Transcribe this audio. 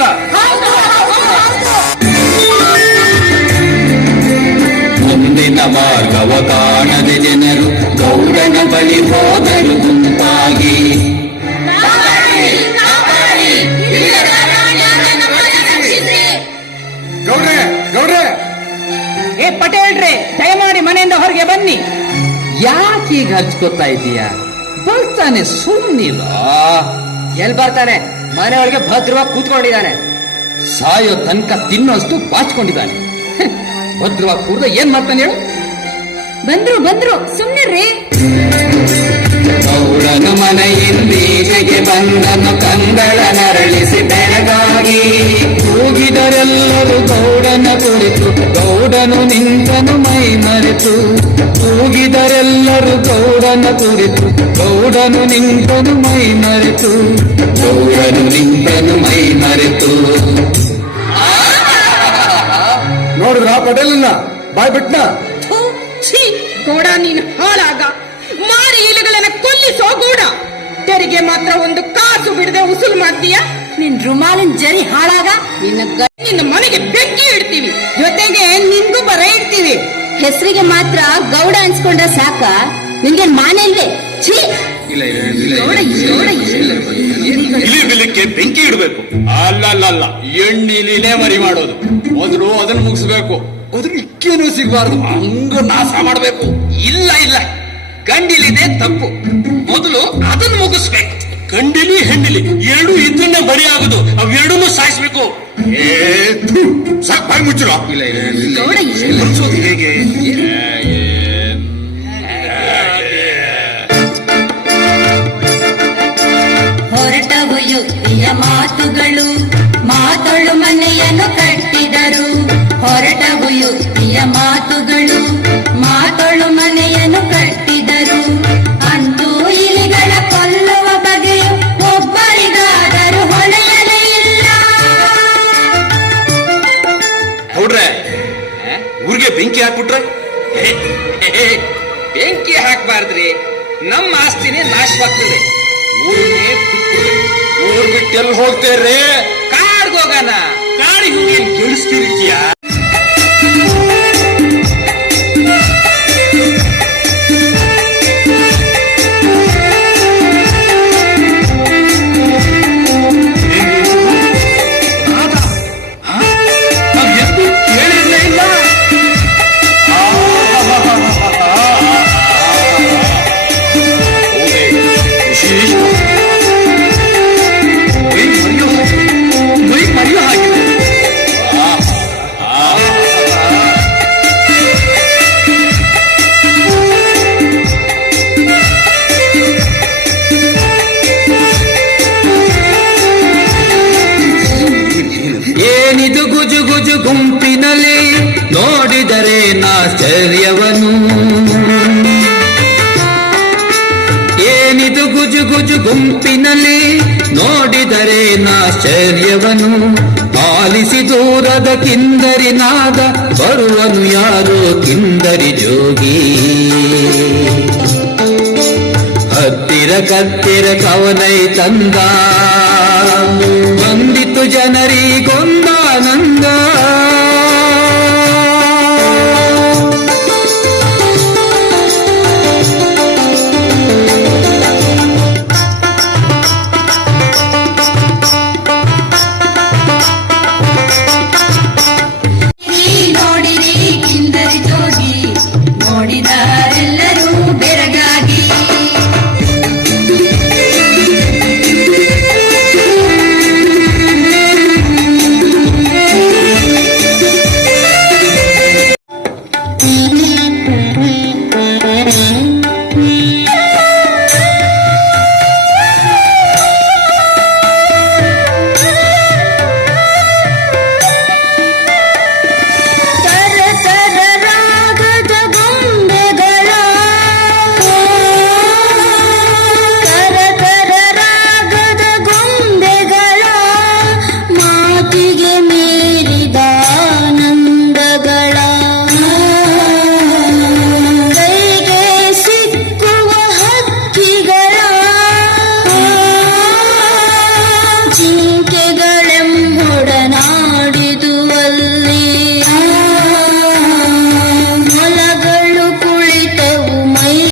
ಇಲ್ಲ. ಮುಂದಿನ ಮಾರ್ಗವ ಕಾಣದೆ ಜನರು ಗೌಡನ ಬಳಿ ಹೋದರು ಗುಂಪಾಗಿ. ಗೌಡ್ರೆ ಗೌಡ್ರೆ. ಏ ಪಟೇಲ್ರೆ ದಯಮಾಡಿ ಮನೆಯಿಂದ ಹೊರಗೆ ಬನ್ನಿ. ಯಾಕೆ ಈಗ ಹಚ್ಕೋತಾ ಇದೀಯ? ಬರ್ತಾನೆ ಸುಮ್ಮನಿಲ್ಲ ಎಲ್ ಬರ್ತಾನೆ ಮನೆಯೊಳಗೆ ಭದ್ರವಾಗಿ ಕೂತ್ಕೊಂಡಿದ್ದಾನೆ. ಸಾಯೋ ತನಕ ತಿನ್ನೋಷ್ಟು ಬಾಚ್ಕೊಂಡಿದ್ದಾನೆ. ಭದ್ರವಾಗಿ ಕೂಡ ಏನ್ ಮಾಡ್ತಾನೆ ಹೇಳು? ಬಂದ್ರು ಬಂದ್ರು ಸುಮ್ಮನೆ ಗೌಡನ ಮನೆಯಿಂದೀಚೆಗೆ ಬಂದನು ಕಂಗಳ ನರಳಿಸಿ ಬೆಳಗಾಗಿ. ಕೂಗಿದರೆಲ್ಲರೂ ಗೌಡನ ಕುರಿತು ಗೌಡನು ನಿಂತನು ಮೈ ಮರೆತು. ಕೂಗಿದರೆಲ್ಲರೂ ಗೌಡನ ಕುರಿತು ಗೌಡನು ನಿಂತನು ಮೈ ಮರೆತು. ಗೌಡನು ನಿಂತನು ಮೈ ಮರೆತು ನೋಡಿದ್ರ ಪಟೇಲನ್ನ ಬಾಯ್ ಬಿಟ್ನ ಗೋಡ ಛೀ, ಗೌಡ ನೀನ್ ಹಾಳಾಗ ಮಾರಿ ಇಲುಗಳನ್ನ ಕೊಲ್ಲಿಸೋ ಗೌಡ ತೆರಿಗೆ ಮಾತ್ರ ಒಂದು ಕಾಸು ಬಿಡದೆ ಉಸುಲು ಮಾಡ್ತೀಯ ನಿನ್ ರುಮಾಲಿನ ಜರಿ ಹಾಳಾಗ ನಿನ್ನ ನಿನ್ನ ಮನೆಗೆ ಬೆಂಕಿ ಇಡ್ತೀವಿ ಜೊತೆಗೆ ನಿನ್ಗೂ ಬರ ಇಡ್ತೀವಿ ಹೆಸರಿಗೆ ಮಾತ್ರ ಗೌಡ ಅನ್ಸ್ಕೊಂಡ್ರೆ ಸಾಕ ನಿನ್ಗೆ ಮಾನೆ ಇಲ್ವೇ ಛೀ ಗೌಡ ಗೌಡ ಇಲಿ ಬಿಲಿಕ್ಕೆ ಬೆಂಕಿ ಇಡಬೇಕು. ಅಲ್ಲಲ್ಲ ಎಣ್ಣಿಲಿನೇ ಮರಿ ಮಾಡೋದು. ಮೊದಲು ಅದನ್ನ ಮುಗಿಸ್ಬೇಕು. ಅದ್ರ ಇಕ್ಕೇನು ಸಿಗಬಾರ್ದು. ಹಂಗ ನಾಶ ಮಾಡಬೇಕು. ಇಲ್ಲ ಇಲ್ಲ. ಗಂಡಿಲಿದೆ ತಪ್ಪು. ಮೊದಲು ಅದನ್ನ ಮುಗಿಸ್ಬೇಕು. ಗಂಡಿಲಿ ಹೆಣ್ಣಿಲಿ ಎರಡು ಇದನ್ನೇ ಬರಿ ಆಗುದು. ಅವೆರಡನ್ನೂ ಸಾಯಿಸ್ಬೇಕು. ಏ ಮನ್ಸೋದು ಹೇಗೆ? ಮಾತುಗಳು ಮಾತಳು ಮನೆಯನ್ನು ಕಟ್ಟಿದರು. ಅಂತೂ ಇಲಿಗಳ ಕೊಲ್ಲುವ ಬಗೆ ಒಬ್ಬರಿಗಾದರೂ ಹೊಳೆಯಲೇ ಇಲ್ಲ. ನೋಡ್ರೆ ಊರಿಗೆ ಬೆಂಕಿ ಹಾಕ್ಬಿಟ್ರೆ? ಬೆಂಕಿ ಹಾಕ್ಬಾರ್ದ್ರಿ. ನಮ್ಮ ಆಸ್ತಿನೇ ನಾಶವಾಗ್ತದೆ ಊರನ್ನೇ ಬಿಟ್ಬಿಡ್ರಿ. ಊರ್ ಬಿಟ್ಟು ಎಲ್ಲಿ ಹೋಗ್ತೇರ್ರಿ? ಕಾಡ್ಗೆ ಹೋಗೋಣ ಕಾಡಿಗೆ ಹೋಗಿ ಕೇಳಿಸ್ತಿರ್ತೀಯ ಗುಜು ಗುಂಪಿನಲ್ಲಿ ನೋಡಿದರೆ ನಾಶ್ಚರ್ಯವನು ಏನಿದು ಗುಜು ಗುಜು ಗುಂಪಿನಲ್ಲಿ ನೋಡಿದರೆ ನಾಶ್ಚರ್ಯವನು ಆಲಿಸಿ ದೂರದ ಕಿಂದರಿ ನಾದ ಬರುವನು ಯಾರು? ಕಿಂದರಿ ಜೋಗಿ. ಹತ್ತಿರ ಕತ್ತಿರ ಕವನೈ ತಂದ. ಬಂದಿತು ಜನರಿಗೊಂದು ஆனந்தா.